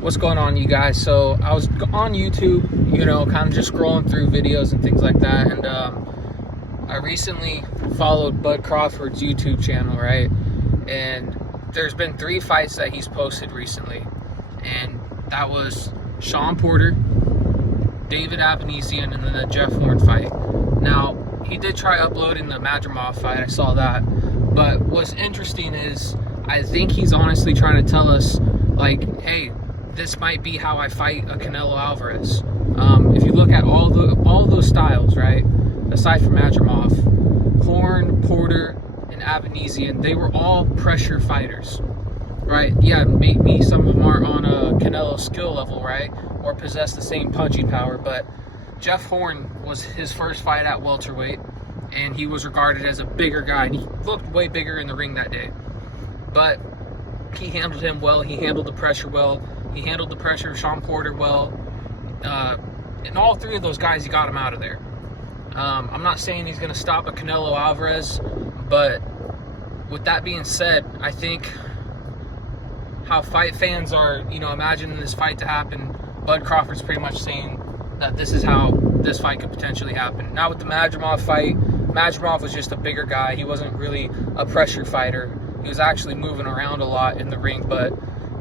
What's going on, you guys? So I was on YouTube, kind of just scrolling through videos and things like that, and I recently followed Bud Crawford's YouTube channel, right? And there's been 3 fights that he's posted recently, and that was Sean Porter, David Avanesian, and then the Jeff Horn fight. Now, he did try uploading the Madrimov fight, I saw that, but what's interesting is I think he's honestly trying to tell us, like, hey, this might be how I fight a Canelo Alvarez. If you look at all those styles, right, aside from Madrimov, Horn, Porter, and Avanesian, they were all pressure fighters, right? Yeah, maybe some of them aren't on a Canelo skill level, right, or possess the same punching power, but Jeff Horn was his first fight at welterweight, and he was regarded as a bigger guy, and he looked way bigger in the ring that day. But he handled him well, he handled the pressure well, he handled the pressure of Sean Porter well, and all 3 of those guys, he got him out of there. I'm not saying he's going to stop a Canelo Alvarez, but with that being said, I think how fight fans are, imagining this fight to happen, Bud Crawford's pretty much saying that this is how this fight could potentially happen. Now with the Madrimov fight, Madrimov was just a bigger guy. He wasn't really a pressure fighter. He was actually moving around a lot in the ring, but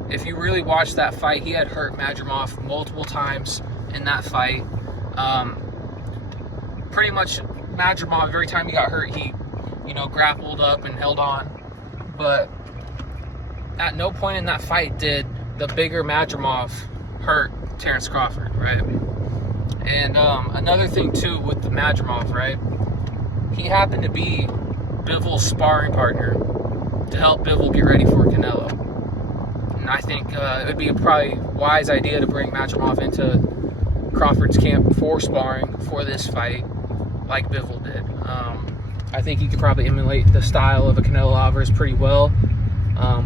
if you really watch that fight, he had hurt Madrimov multiple times in that fight. Pretty much Madrimov, every time he got hurt, he, grappled up and held on. But at no point in that fight did the bigger Madrimov hurt Terence Crawford, right? And another thing too with the Madrimov, right? He happened to be Bivol's sparring partner to help Bivol get ready for Canelo. And I think it would be a probably wise idea to bring Madrimov into Crawford's camp for sparring for this fight, like Bivol did. I think he could probably emulate the style of a Canelo Alvarez pretty well.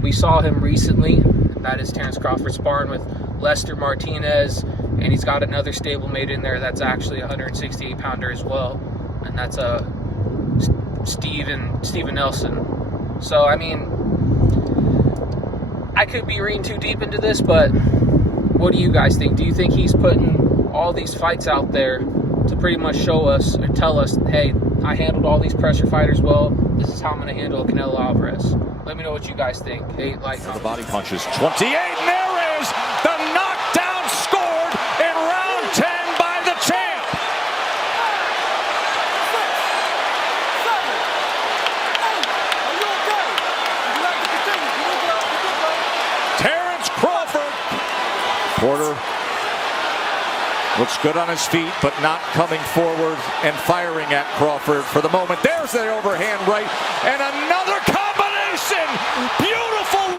We saw him recently, that is Terence Crawford sparring with Lester Martinez, and he's got another stablemate in there that's actually a 168-pounder as well, and that's Steven Nelson. So, I mean, I could be reading too deep into this, but what do you guys think? Do you think he's putting all these fights out there to pretty much show us or tell us, hey, I handled all these pressure fighters well, this is how I'm going to handle Canelo Alvarez? Let me know what you guys think. Hey, the body punches. 28, and there is the knockdown scored in round 10 by the champ. Terence Crawford. Porter looks good on his feet, but not coming forward and firing at Crawford for the moment. There's the overhand right, and another combination. Beautiful.